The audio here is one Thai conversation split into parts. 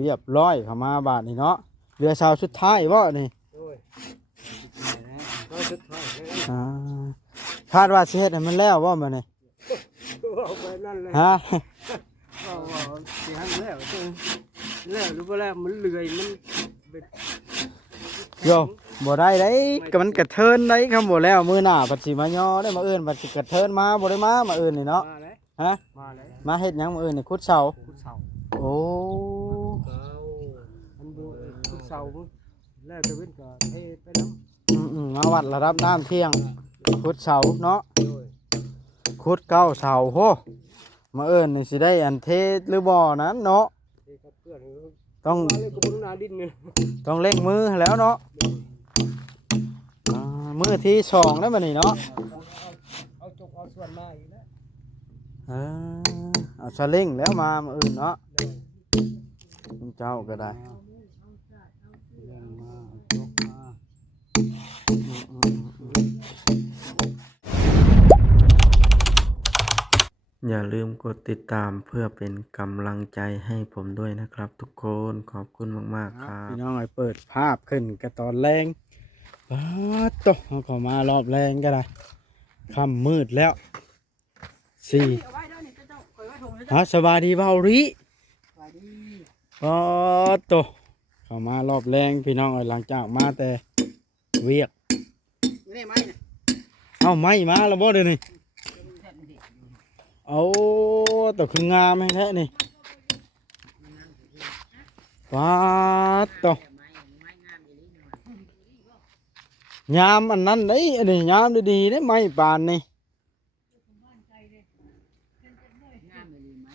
เรียบร้อยเข้ามาบาทนี่เนาะเรือชาวสุดท้ายบ่นี่อ่าคาดว่าสิเฮ็ดให้มันแล้วบ่มื้อนี้ฮะสิให้แล้วหรือบ่แล้วมันเลื่อยมันโยบ่ได้ก็มันกระเทินได้คำบ่แล้วมื้อหน้าปัดสิมาย่อได้มาเอิ้นปัดสิกระเทินมาบ่ได้มาเอิ้นนี่เนาะฮะมาเฮ็ดหยังมาเอิ้นนี่ขุดเสาโอ้มันบ่ขุดเสาแล้วตะเว้นก็เทไปนำมาวัดระดับน้ำเที่ยงขุดเสาเนาะขุด9เสาโหมาเอิ้นนี่สิได้อันเทหรือบ่นั้นเนาะต้องเร่งมือแล้วเนาะมือที่2แล้วบัดนี้เนาะเอาจกเอาส่วนมาอีกแล้วเอาสลิงแล้วมาอื่นเนาะเจ้าก็ได้อย่าลืมกดติดตามเพื่อเป็นกำลังใจให้ผมด้วยนะครับทุกคนขอบคุณมากๆครับพี่น้องเปิดภาพขึ้นกับตอนแรงตกเขามารอบแรงก็ได้ค่ำมืดแล้วสบายดีเบาริตกเขามารอบแรงพี่น้องหลังจากมาแต่เวียกเอาไม้มาแล้วบ่เดี๋ยวนี้เอาตัวคืองามแท้นี่ตัวยามอันนั้นได้อันนี้ยามดีๆได้ไม้ปานนี่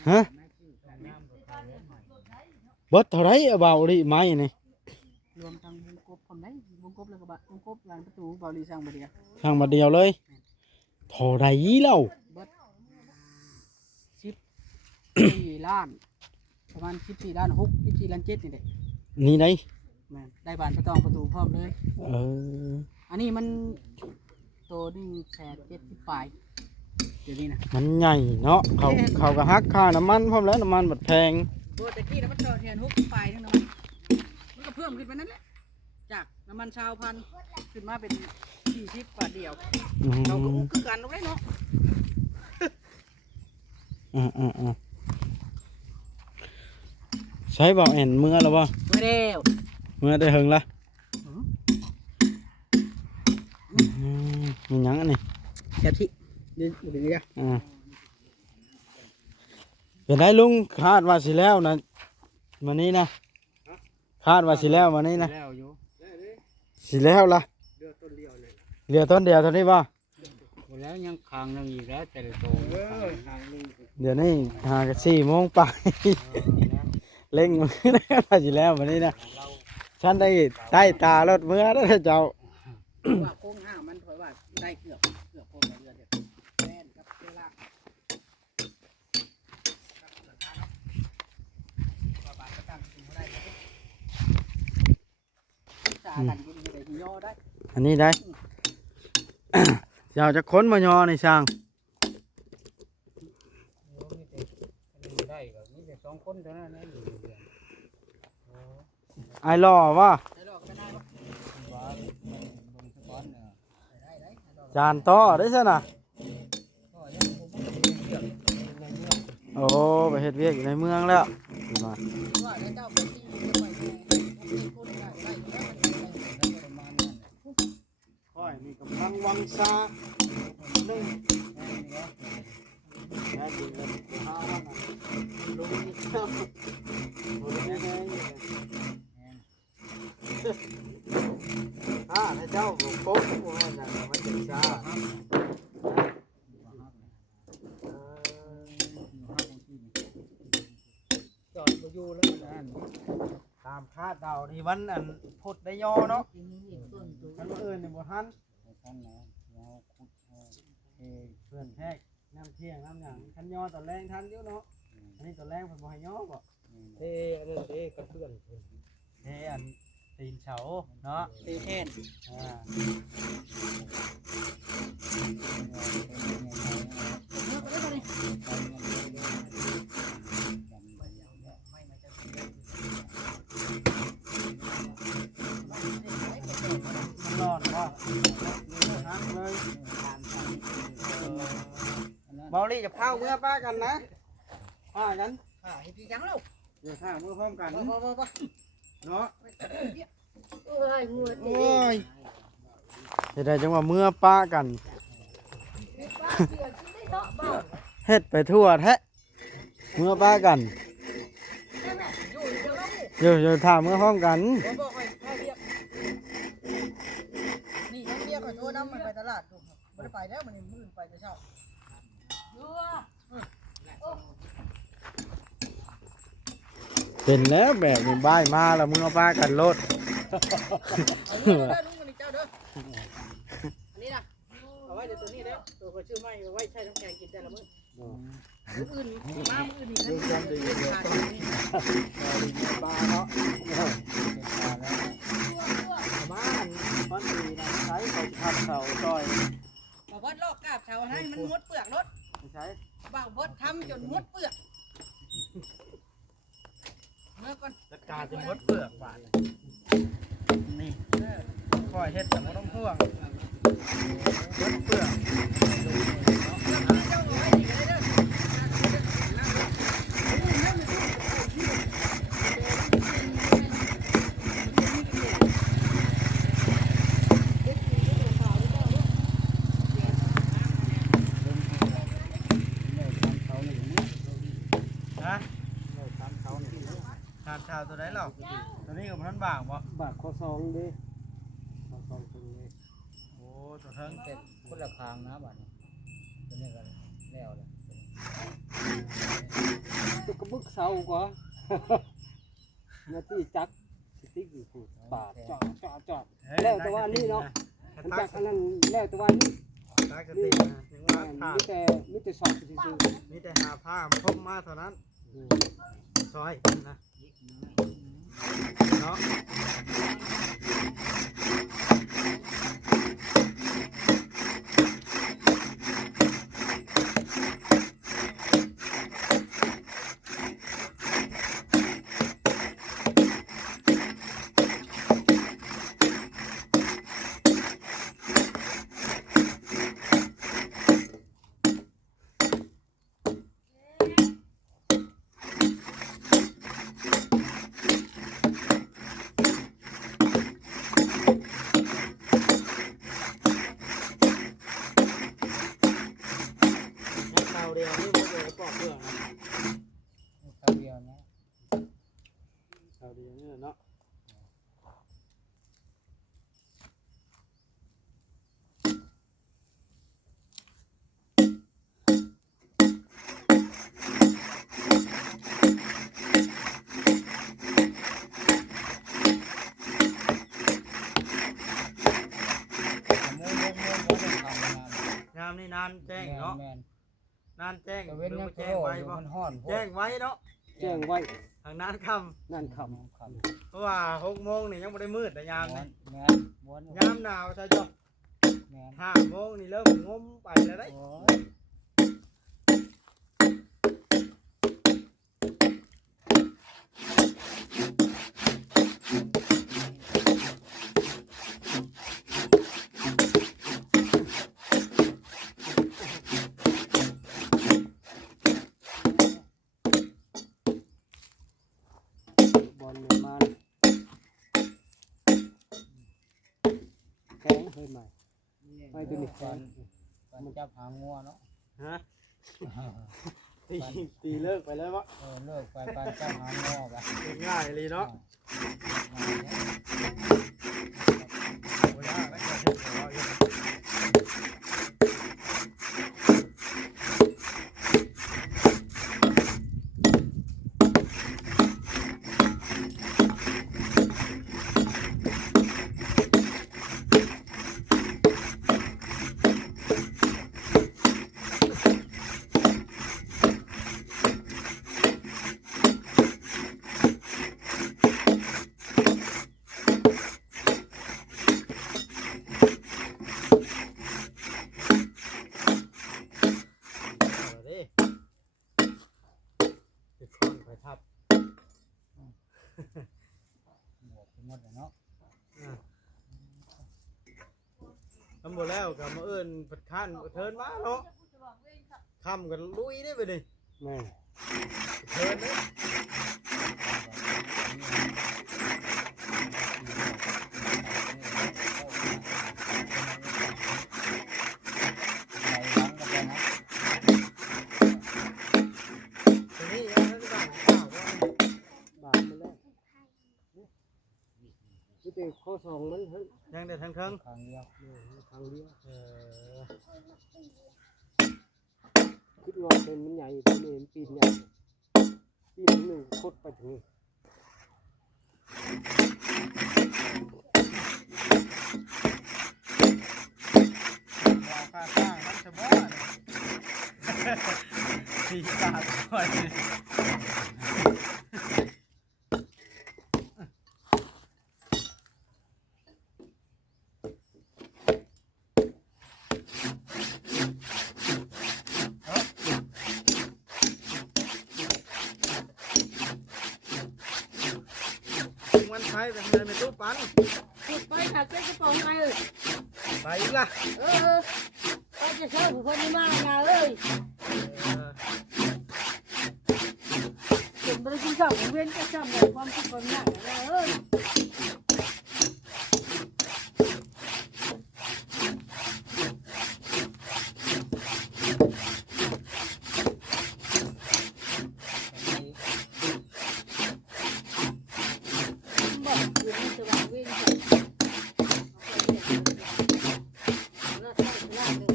ฮะบดเท่าไรเบาดิไม้นี่รวมทั้งวงกบผมได้วงกบแล้วก็วงกบลานประตูเบาลีสร้างมาเดียวเลยเท่าไรเล่า14 ล้านประมาณ14 ล้าน6 14 ล้าน 7นี่แหละนี่ไหนได้บานประตูพร้อมเลยอันนี้มันโต170,000ปลายเดี๋ยวนี้นะมันใหญ่เนาะเขาก็ฮักค่าน้ำมันพร้อมแล้วน้ำมันบัดแพงตัวตะกี้น้ำมันเทียน6ปลายนึงเนาะมันก็เพิ่มขึ้นไปนั่นแหละจากน้ำมัน1,000ขึ้นมาเป็น40 บาทเดียวเราก็คือกันเอาไว้เนาะใช้เบาแอนเมื่อแล้วบ่เมื่อได้เฮงละมีหยังอันนี้แค่ที่เดี๋ยวนี้เป็นได้ลุงคาดว่าสิแล้วนะวันนี้นะคาดว่าสิแล้ววันนี้นะสิแล้วล่ะเรือต้นเดียวเท่านี้บ่แล้วยังค้างนึงอีกแล้วแต่ละโตเดี๋ยวนี้หากัน4 โมงไปเล่งมือแล้วว่าสิแล้ววันนี้นะฉันได้ใต้ตารถเมื่อแล้วเจ้าว่าโค้งห้ามันถอยว่าได้เกือบโค้งเรือเด็ดแน่นครับเวลาอันนี้ได้อยากจะค้นมายอในช่างไอ้ล่อว่าจานต่อได้ใช่น่ะโอ้ไปเฮ็ดเวียกอยู่ในเมืองแล้วค่อยมีกำลังวังซานึ่งได้ดีเลยข้าวนะลุงนี่ครับโอ้ยไงให้เจ้าโป๊กว่าจะมันจะซาจอดมาอยู่แล้วตามคาดเดานี่วันอันพุดได้ย่อเนาะมันเอิญในบ่ทันเพื่อนแทกน้ำเที่ยงน้ำหยังทันย่อตอนแรงทันเยอะเนาะอันนี้ตอนแรงผมบ่ให้ย่อบ่อันนั้นกับเพื่อนอันตีนเฉาเนาะตีแอน จะเผาเมื่อป้ากันนะป้ากัน เฮ็ดยังลูก เดี๋ยวถ้าเมื่อพร้อมกัน บ่ เนาะ โอ้ยงวด โอ้ยเฮ็ดได้จังว่าเมื่อป้ากัน ป้าเสียกินได้เนาะบ่ เฮ็ดไปทั่วแท้เมื่อป้ากัน ใช่ไหมอยู่เดี๋ยวเรา อยู่ถ้าเมื่อพร้อมกัน บ่ค่อยเรียกนี่ยังเรียกข่อยโทรนำมันไปตลาดดูบ่ได้ไปแล้วมันมื้อไปแต่เช้า เป็นแล้วแบบนี้บ้ายมาแล้วเมื่อป้ากันรถ เอาเด้อลุงมันนี่เจ้าเด้ออันนี้นะเอาไว้เดี๋ยวตัวนี้เด้อตัวข่อยชื่อไม้เอาไว้ใช้น้ำแกงกินแต่ละมื้อมื้ออื่นมามื้ออื่นนี่นั่นขาดนี่ ป้าเนาะบ้านบ้านดีนะใช้เขาทำเสาซอย บ่เบิดลอกกาบเช้าให้มันมดเปลือกรถ ใช้ บ่าวเบิดทำจนมดเปลือกเมื่อก่อน จัดการจะมดเปลือกบาดนี่ค่อยเฮ็ดแต่บ่ต้องห่วงมดเปลือก เจ้าเอาไว้นี่ก็ได้เด้อ ฮะทานเช้าตัวไหนหรอกตัวนี้กับมันบางบ่บางข้อซองดิข้อซองตัวนี้โอ้ตัวเทิง เป็นคนละคางนะบัดนี้ตัวนี้ก็แล้วเลย tôi có bước sau quá nó thì chắc thì tích gì phụ bà chọn leo tao ăn đi nó anh chắc anh leo tao ăn đi ตากระติกนะถึงว่าผ้า mít tè sọt thì มีแต่หาผ้ามาพบมาเท่านั้นซอยนะเนาะ เตาเดียวนี่มันจะปอกเปลือกนะ คราวเดียวนะ เตาเดียวนี่เนาะยามนี่นานแจ้งเนาะ แม่น นานแจ้ง แต่ ห เว้น รือ ยัง บ่ แจ้ แจ้ ง ง ไว้ ไว้ บ่ บ่ มันฮ้อน แจ้งไว้เนาะ chèn quay ทางนั้นค nan ค khẩm ำเพราะว่า6 โมงนี่ยังบ่ได้มืดแต่ยามนี่ แม่นม้วน ยามหนาวใช่จ้ะ แม่น 5 โมงนี่เริ่มงมไปแล้วได้ โอ้ย bòn miền man kén hơi mày mày tôi ก่อน nịch ก่อนจับหางงัวเนาะ ฮะตีเลิกไปแล้ววะ เลิกไปปานจับหางงัวกัน ง่ายเลยเนาะโอ้ยแล้วก็เฮ็ดของเราอยู่เอาดิติดข้อนไปทับ หมวกไปหมดเลยเนาะ ทำหมดแล้วกับมาเอิญผัดข้านเทินมาเนาะ คำกันลุยได้ไปดิ แม่ เทินเด้อ ทีนี้ยังไม่ได้บ้านข้าวว่า บาดมันแล้วนี่เป็นข้อสองมันเฮ้ย ยังได้ทั้งเทิง ครั้งเดียว ทางเดียว เออ คิดว่าเป็นมันใหญ่เป็นเอ็นปีนใหญ่ปีนหนึ่งโคตรไปถึง เอาค่าสร้างมันจะบ่เนี่ยสี่บาทก่อนสิมันใช้เป็นเงินเป็นตู้ปัน พูดไปหาเจ้ากระป๋องไงเอ้ย ไปอีกล่ะ ไปจะเช่าผู้คนนี้มากนะเอ้ย เออ เห็นบริษัทสองเว้นจะจำในความคิดคนนั้นนะเอ้ย บอกเรื่องจะวางเว้นน่าใช่น่าหนึ่ง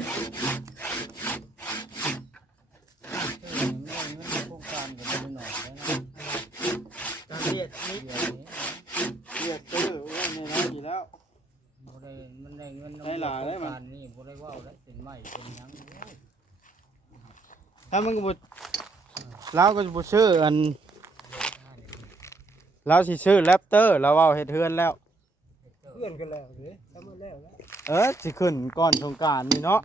ไม่ได้เงินโครงการก็ไม่ได้หน่อยแล้วนะ การเรียดนิด เดี๋ยวนี้ เรียดตื้อไว้ในนั้นอยู่แล้ว บ่ได้มันได้เงิน ได้หลายได้มั้ย โครงการนี่บ่ได้ว่าวได้เป็นไม้เป็นหยังโอ้ย ถ้ามันก็บ่เราก็จะบ่ชื่ออันเราสิชื่อแรปเตอร์เราเอาเฮ็ดเฮือนแล้ว เพื่อนกันแล้วเลยทำมาแล้วแล้ว สิขึ้นก่อนสงกรานต์นี่เนาะ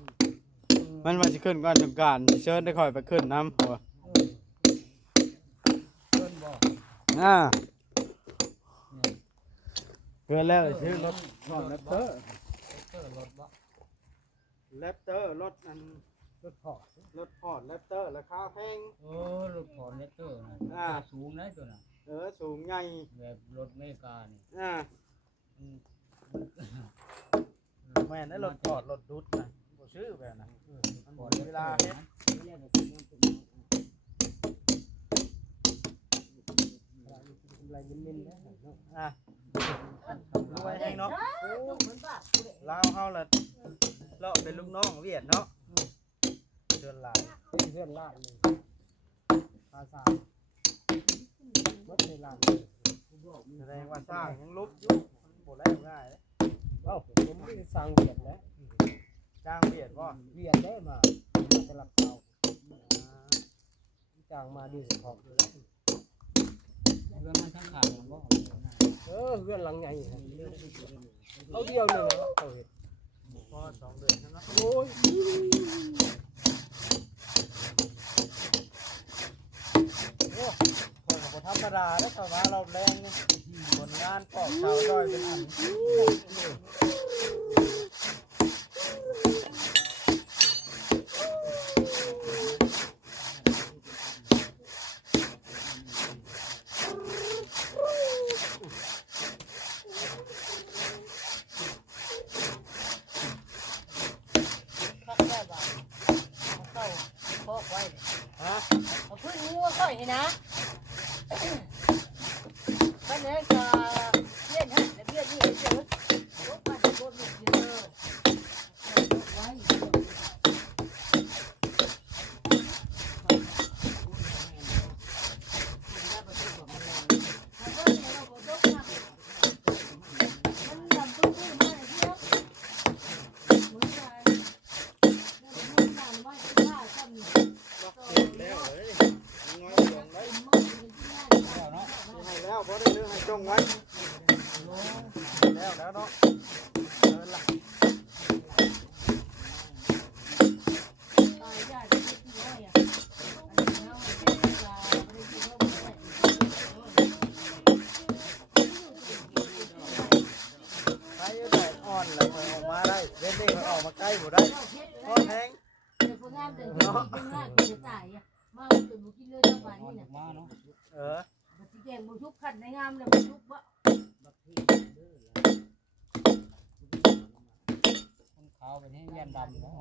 มันว่าสิขึ้นก่อนสงกรานต์เชิญได้ค่อยไปขึ้นน้ำหัว เพิ่นบอก เฮือนแล้วชื่อรถก่อนแรปเตอร์ รถบ่ แรปเตอร์รถอัน รถพอ รถพอร์ตแรปเตอร์ราคาแพง โอ้รถพอเนเตอร์นะ อ่า สูงนะตัวน่ะ สูงใหญ่ แบบรถเมกานี่ อืม แม่นได้รถพอร์ตรถดุดนะบ่ชื่อแบบนั้น มัน พอ เวลาเฮ็ด อะไรนิ่มๆนะ รวยแฮงเนาะลาวเฮาล่ะเลาะเป็นลูกน้องเวียดเนาะเชิญหลาย เพื่อนลาดเลยภาษาวัดในลาด แสดงว่าสร้างยังลุกอยู่มันบ่แล้วง่ายเด้ เอ้าผมไม่ได้สั่งเวียดแล้ว จ้างเวียดบ่ เวียดได้มาจะรับเอาจ้างมาดีสุดขอบเลย เรื่องมันทั้งขาดมันบ่ เพื่อนหลังใหญ่เขาเดียวหนึ่งเขาเห็น พอ2 เดือนแล้วเนาะ โอ้ย คนก็บ่ธรรมดาเด้อชาวนาเราแรงนี่ผลงานปอกชาวด้อยเป็นอันฮะ เอาพึ่งงัวก่อยให้นะก็เนี่ยก็เบี้ยนั่นและเบี้ยนี่เจอรถมาโดนหมดเยอะไว้แล้วเลยน้อยลงไว้ให้แล้วบ่ได้เรื่องให้จงไว้แล้วเนาะเดินละใครแดดอ่อนแล้วค่อยออกมาได้เว้นนี่ค่อยออกมาใกล้บ่ได้ก็แห้ง เดี๋ยวคน งามแต่ที่กินง่ายจะตายอ่ะมาจนบ่กินเลยจังหวะ นอน นี้ อ น่ะ อกมาเนาะ เออ บัดสิแกงบ่ชุบคันในงามแล้วบ่ชุบบ่ คนขาวไปนี่ยันดำแล้ว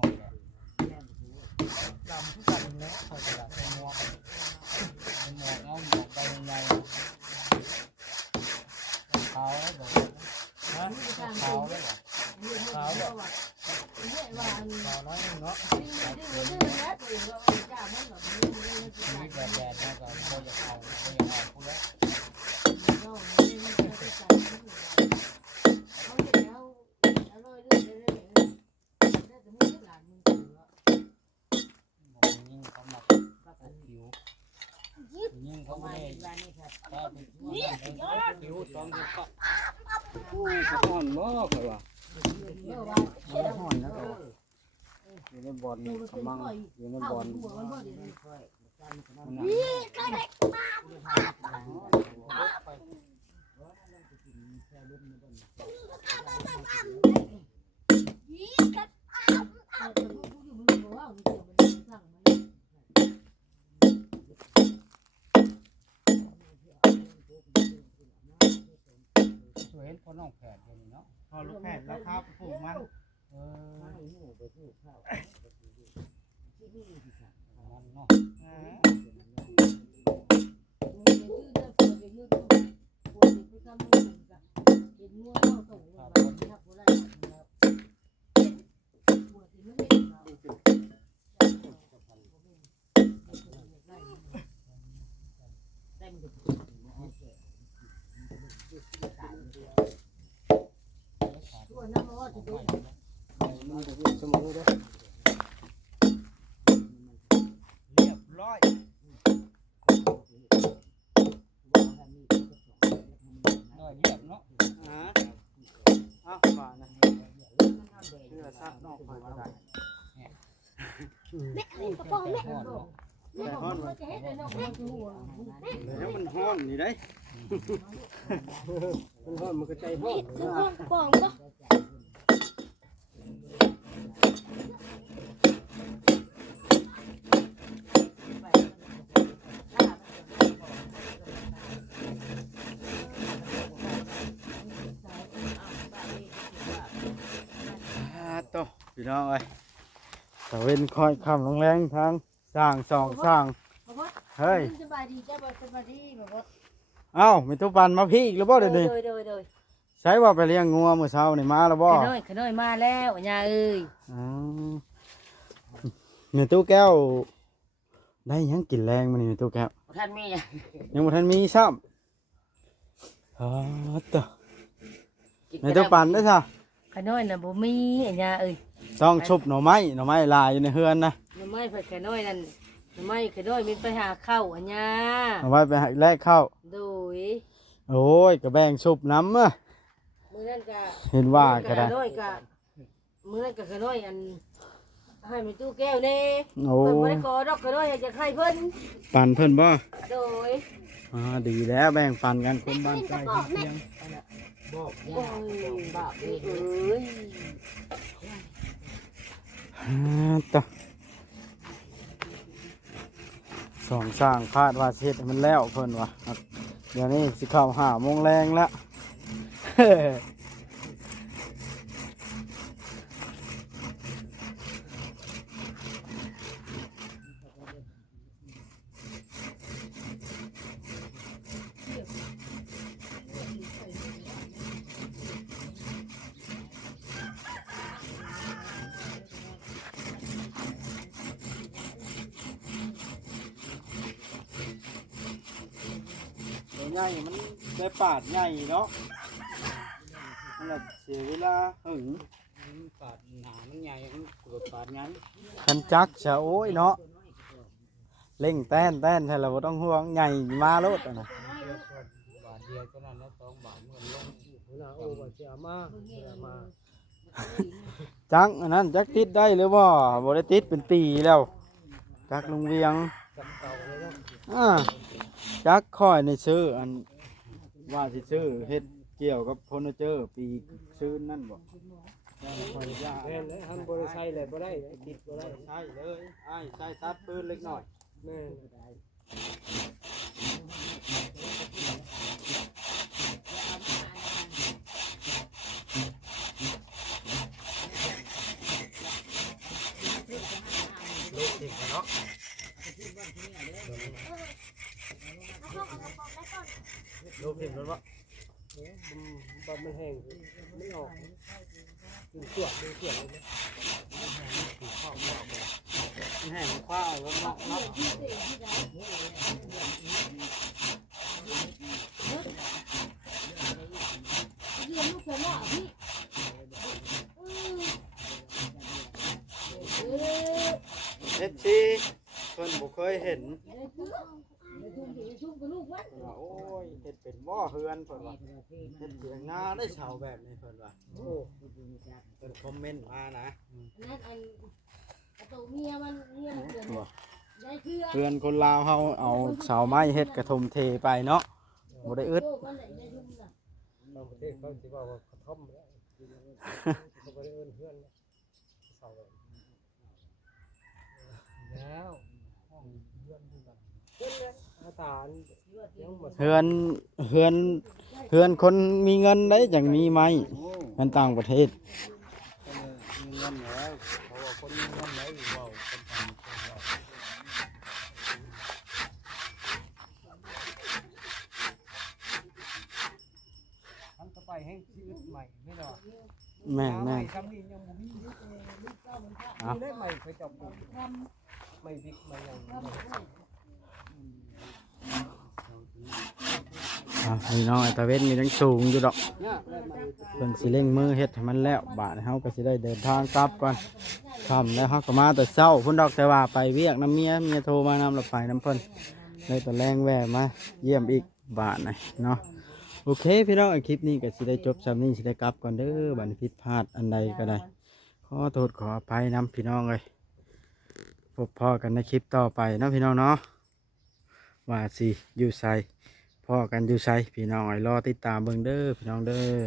ดำทุกกันแล้วเขาจะดับหมวกเอาหมวกใบใหญ่ขาวแล้วบอกฮะขาวแล้ว ขาวบ่ว่าเนี่ยว่าอัน ขาวน้อยเนาะ ดื้อแล้วตัวเองก็จ้ามันแบบนี้มันจะ มี ตาย แดดๆนะก็อยากเอาพูดแล้ว เนาะมันจะตายเขาเห็นแล้วอร่อยเรื่อยๆแต่มึงหลานมึง ยิ่งเขามาผิวยิ่งเขาไม่ได้ถ้าเป็นผิวต้องก็ จะห่อนบ่ข่อยว่า เออว่า ห่อนแล้วก็อยู่ในบอลกำลังอยู่ในบอล สวยพอน้องแผดอย่างนี้เนาะ พอลูกแพทย์แล้วครับปลูกมัน มันเนาะ ตัวน้ำมันจะดู มันจะเป็นเสมอเด้อ เรียบร้อย น้อยเรียบเนาะ อ้าวมานะเชื่อซักนอกไปก็ได้ กระป๋องเนี่ยแต่ห้องมันจะให้แต่นอกมันจะหัว เดี๋ยวมันห้อนนี่ได้ มันห่อนมันก็ใจห่อน คือห้องกระป๋องก็ โตพี่น้องเอ้ยตะเวนคอยคำลงแรงทางสร้างสองสร้างเฮ้ย สบายดีจ้าสบายดีแบบว่า เอ้ามีทุปันมาพี่อีกหรือบ่เดี๋ยวนี้ โดย ใช้ว่าไปเลี้ยงงัวมื้อเช้านี่มาแล้วบ่ ขน้อยมาแล้วยาเอ้ย อ๋อมีตู้แก้วได้หยังกินแรงมื้อนี้มีตู้แก้ว ท่านมี ยังบ่ทันมีซ้ำอ๋อตะมีตู้ปันได้ซะ ขน้อยน่ะบ่มียาเอ้ย ต้องชุบหน่อไม้ลายอยู่ในเฮือนนะ น้ำไม้เพิ่นขน้อยนั่นน้ำไม้ขน้อยมีไปหาข้าวอันยา เอาไว้ไปให้แลกข้าว โดย โอ้ยก็แบ่งชุบน้ำอะ มื้อนั้นก็ เห็นว่าก็ได้ ขน้อยก็มื้อนั้นก็ขน้อยอันให้มีตู้แก้วแน่ โอ้ เพิ่นบ่ได้ขอดอกขน้อยอยากจะให้เพิ่น ปันเพิ่นบ่ โดย ดีแล้วแบ่งปันกันคนบ้านใกล้คนเคียง โอ้ยบาปเอ้ย ต่อสองสร้างคาดว่าสิเฮ็ดให้มันแล้วเพิ่นว่าเดี๋ยวนี้สิเข้า5 โมงแรงแล้ว ใหญ่มันได้ปาดใหญ่เนาะมันละเสียเวลาหึง ปาดหนามันใหญ่มันกดปาดงั้น คันจักจะโอ้ยเนาะเร่งแต้นใช่แล้วบ่ต้องห่วงใหญ่มาโลดอะนะ บาทเดียวเท่านั้นแล้ว2 บาทมันลง หัวหน้าโอ้ว่าสิเอามามา จักอันนั้นจักติดได้หรือบ่บ่ได้ติดเป็นปีแล้วจักลุงเวียง จำเก่าเลยเนาะ จักค่อยในซื้ออันว่าสิซื้อเฮ็ดเกี่ยวกับเฟอร์นิเจอร์ปีซื้อนั่นบ่ แม่นเลยหันบ่ได้ใช้เลยบ่ได้ติดบ่ได้ ใช่เลยไอ้ใช่ตัดปืนเล็กหน่อย แม่น ลูกติดกันเนาะลูกติดกันวะ บ่มันแห้งมันออกดึงสวดเลยนะ แห้งข้าวแล้วเนาะ เรียนลูกเสือหม้อพี่เอฟซีเพิ่นบ่เคยเห็น ชุ่มกับลูกวัด โอ้ยเฮ็ดเป็นหม้อเฮือนเพิ่นว่าเฮ็ดเถียงนาได้เช่าแบบนี้เพิ่นว่า โอ้ เพิ่นคอมเมนต์มานะ นั่นอันตัวเมียมันเมียมันเกิดได้เพื่อ เพื่อนคนลาวเฮาเอาเสาไม้เฮ็ดกระทมเทไปเนาะบ่ได้อึด มันได้ชุ่มน่ะ บางประเทศเขาสิว่าว่ากระท่อมแล้วเขาบ่ได้เอิ้นเพื่อนเสาแล้วห้องเพื่อนดูกันเพื่อนเลยอาจารย์ยังบ่ เฮือนคนมีเงินได้จังมีไม้เงินต่างประเทศ มีเงินแล้วเพราะว่าคนมีเงินแล้วอยู่เว้าคนทำคนเว้าอันต่อไปแห่งชีวิตใหม่ไม่ดอก แม่น ให แม่ ม่ น คำนี้ยังบ่มีมีได้ใหม่เคยจับปลูกไม่พริกไม่หยัง พี่น้องไอ้ตะเวนนี่ยังสูงอยู่ดอก เนี่ยได้ใหม่ เพิ่นสิเร่งมือเฮ็ดให้มันแล้วบาดนี้เฮาก็สิได้เดินทางกลับก่อนค่ำแล้วเฮาก็มาแต่เช้าพุ่นดอกแต่ว่าไปเวียกน้ำเมียโทรมานำเราไปน้ำเพิ่นเลยตอนแรงแวะมาเยี่ยมอีกบาดนี่เนาะโอเคพี่น้องไอ้คลิปนี้ก็สิได้จบซ้ำนี้สิได้กลับก่อนเด้อบัดนี้ผิดพลาดอันใดก็ได้ขอโทษขออภัยนำพี่น้องเลยพบพ่อกันในคลิปต่อไปเนาะพี่น้องเนาะว่าสิอยู่ไสพ่อกันอยู่ไสพี่น้องไอ้รอติดตามเบิ่งเด้อพี่น้องเด้อ